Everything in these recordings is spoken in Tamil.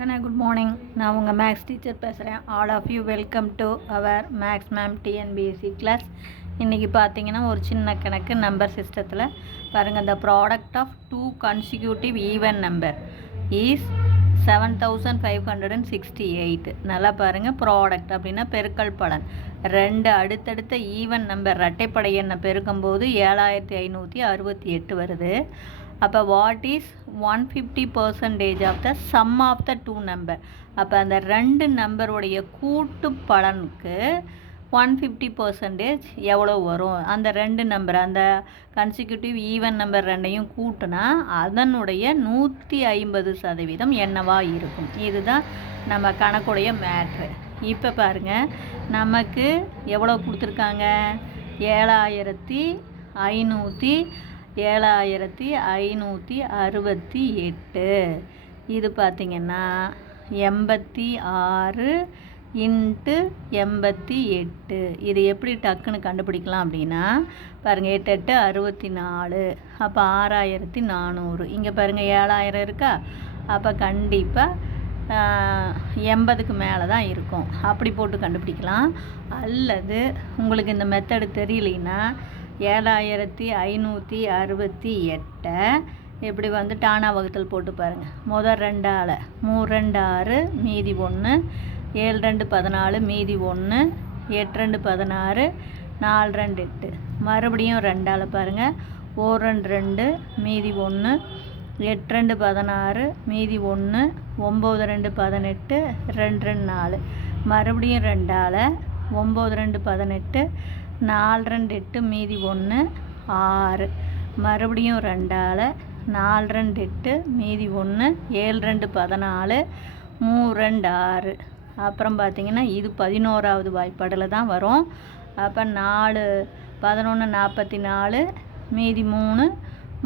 Good morning. நான் உங்கள் மேக்ஸ் டீச்சர் பேசுகிறேன். All of you welcome to our maths ma'am TNPSC class. இன்றைக்கி பார்த்தீங்கன்னா ஒரு சின்ன கணக்கு நம்பர் சிஸ்டத்தில் பாருங்கள். The product of 2 consecutive even number is 7568. நல்லா பாருங்கள். ப்ராடக்ட் அப்படின்னா பெருக்கல் பலன். 2 அடுத்தடுத்த ஈவன் நம்பர் இரட்டைப்படை எண்ணை பெருக்கும்போது 7568 வருது. அப்போ what is 150% of the sum of the 2 number. அப்போ அந்த 2 நம்பருடைய கூட்டு பலனுக்கு 150% எவ்வளோ வரும்? அந்த 2 நம்பர், அந்த கன்சிக்யூட்டிவ் ஈவன் நம்பர் 2ஐயும் கூட்டினா அதனுடைய 150% என்னவா இருக்கும்? இதுதான் நம்ம கணக்குடைய மேட்ரு. இப்போ பாருங்கள், நமக்கு எவ்வளோ கொடுத்துருக்காங்க? 7568. இது பார்த்திங்கன்னா 86 × 88. இது எப்படி டக்குன்னு கண்டுபிடிக்கலாம் அப்படின்னா பாருங்கள், 8 8 64. அப்போ 6400. இங்கே பாருங்கள் 7000 இருக்கா? அப்போ கண்டிப்பாக 80க்கு மேலே தான் இருக்கும். அப்படி போட்டு கண்டுபிடிக்கலாம். அல்லது உங்களுக்கு இந்த மெத்தடு தெரியலைன்னா 7568 இப்படி வந்து டானா வகுத்தல் போட்டு பாருங்கள். முதல் 2 ஆள் 3 2 6 மீதி 1, 7 2 14 மீதி 1, 8 2 16 4 2 8. மறுபடியும் 2 ஆள் பாருங்கள். 1 2 2 மீதி 1, 8 2 16 மீதி 1, 9 2 18 2 2 4. மறுபடியும் 2 ஆள் 9 2 18 4 2 8 மீதி 1 6. மறுபடியும் 2 ஆள் 4 2 8 மீதி 1 7 2 14 3 2 6. அப்புறம் பார்த்திங்கன்னா இது 11வது வாய்ப்பாடில் தான் வரும். அப்போ 4 11 44 மீதி 3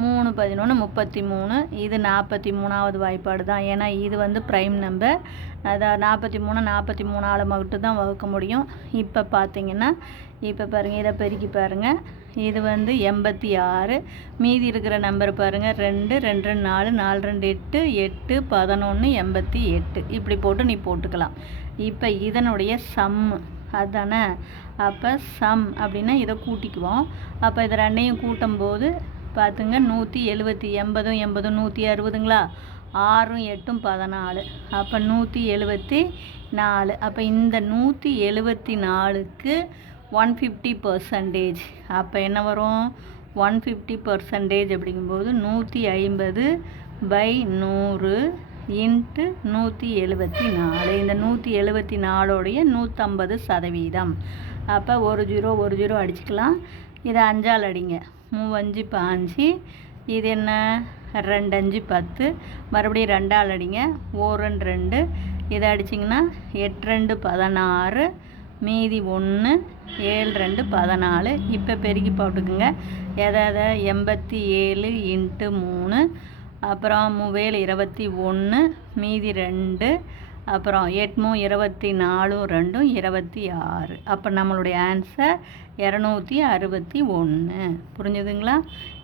3 11 33. இது 43வது வாய்ப்பாடு தான். ஏன்னா இது வந்து ப்ரைம் நம்பர். அதான் 43 43ஆல் மட்டும் தான் வகுக்க முடியும். இப்போ பார்த்திங்கன்னா இப்போ பாருங்கள், இதை பெருக்கி பாருங்கள். இது வந்து 86. மீதி இருக்கிற நம்பர் பாருங்கள், 2 2 2 4 4 2 8 8 11 88. இப்படி போட்டு நீ போட்டுக்கலாம். இப்போ இதனுடைய சம்மு அதுதானே. அப்போ சம் அப்படின்னா இதை கூட்டிக்குவோம். அப்போ இதை ரெண்டையும் கூட்டும்போது பார்த்துங்க 170. 80 80 160ங்களா? 6 8 14. அப்போ 174. அப்போ இந்த 174க்கு 150%. அப்போ என்ன வரும்? 150% அப்படிங்கும்போது 150/100 × 174. இந்த 174உடைய 150%. அப்போ 1 0 அடிச்சுக்கலாம். இதை 5ஆல் அடிங்க. 3 5 5. இது என்ன? 2 5 10. மறுபடியும் 2ஆல் அடிங்க. 1 2 2. இதை அடிச்சிங்கன்னா 8 2 16 மீதி 1 7 2 14. இப்போ பெருக்கி போட்டுக்குங்க. எதாவது 87 × 3. அப்புறம் 3 21 மீதி 2. அப்புறம் 8 24 2 26. அப்போ நம்மளுடைய ஆன்சர் 261. புரிஞ்சுதுங்களா?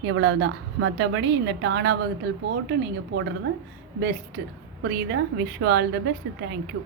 இவ்வளவுதான். மற்றபடி இந்த டானா வகுத்தல் போட்டு நீங்கள் போடுறது பெஸ்ட்டு. புரியுதா? Wish you all the best. Thank you.